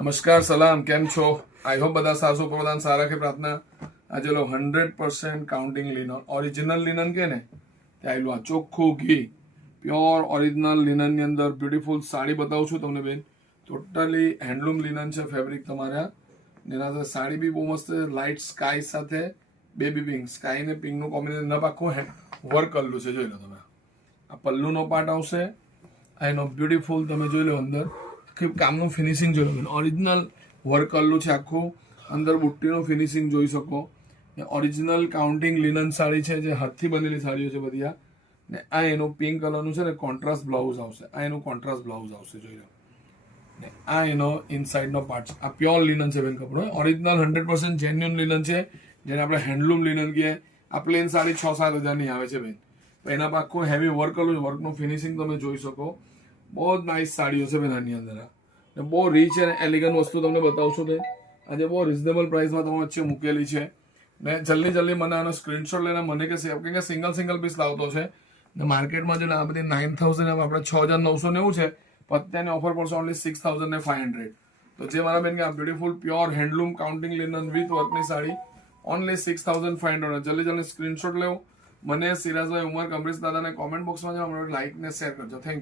નમસ્કાર સલામ, કેમ છો? આઈ હોપ બધા સાસો પ્રધાન સારા કે પ્રાર્થના. આજે લો 100% કાઉન્ટિંગ લિનન, ઓરિજિનલ લિનન કે ને ત્યાં આવેલું આ ચોખ્ખું ઘી પ્યોર ઓરિજિનલ લિનન ની અંદર બ્યુટીફુલ સાડી બતાવું છું તમને બેન. ટોટલી હેન્ડલૂમ લિનન છે ફેબ્રિક તમારા. એના સાથે સાડી બી બહુ મસ્ત છે, લાઇટ સ્કાય સાથે બેબી પિંક, સ્કાય ને પિંક નું કોમ્બિનેશન આખું વર્ક કરેલું છે. જોઈ લો તમે, આ પલ્લુનો પાર્ટ આવશે, આ એનો બ્યુટીફુલ તમે જોઈ લો અંદર કામનું ફિનિશિંગ જોઈ લો, ઓરિજિનલ વર્ક કરેલું છે આખું. અંદર બુટ્ટીનું ફિનિશિંગ જોઈ શકો. ઓરિજિનલ કાઉન્ટિંગ લિનન સાડી છે, જે હાથથી બનેલી સાડીઓ છે બધી. ને આ એનું પિંક કલરનું છે ને કોન્ટ્રાસ્ટ બ્લાઉઝ આવશે. આ એનું કોન્ટ્રાસ્ટ બ્લાઉઝ આવશે, જોઈ લો. ને આ એનો ઇનસાઇડનો પાર્ટ. આ પ્યોર લિનન છે બેન કપડો, ઓરિજિનલ 100% જેન્યુન લિનન છે, જેને આપણે હેન્ડલૂમ લિનન કહીએ. આ પ્લેન સાડી 6-7 હજારની આવે છે બેન. એના પર આખું હેવી વર્ક કરેલું છે, વર્કનું ફિનિશિંગ તમે જોઈ શકો. બહુ જ નાઇસ સાડીઓ છે બેન આની અંદર. બહુ રીચ અને એલિગન્ટ વસ્તુ તમને બતાવશું બેન. આજે બહુ રિઝનેબલ પ્રાઇસમાં તમે વચ્ચે મૂકેલી છે. ને જલ્દી મને આનો સ્ક્રીનશોટ લઈને મને કે સિંગલ પીસ લાવતો છે. ને માર્કેટમાં જો આ બધી 9000 આપણે 6990 છે, અત્યારની ઓફર પડશે ઓનલી 6500. તો જે મારા બેન કે આ beautiful pure handloom counting linen with વર્કની સાડી ઓનલી 6500. જલ્દી સ્ક્રીનશોટ લેવો. મને સિરાજભાઈ ઉમર કમરીશ દાદાને કોમેન્ટ બોક્સમાં લાઈક ને શેર કરજો. Thank you.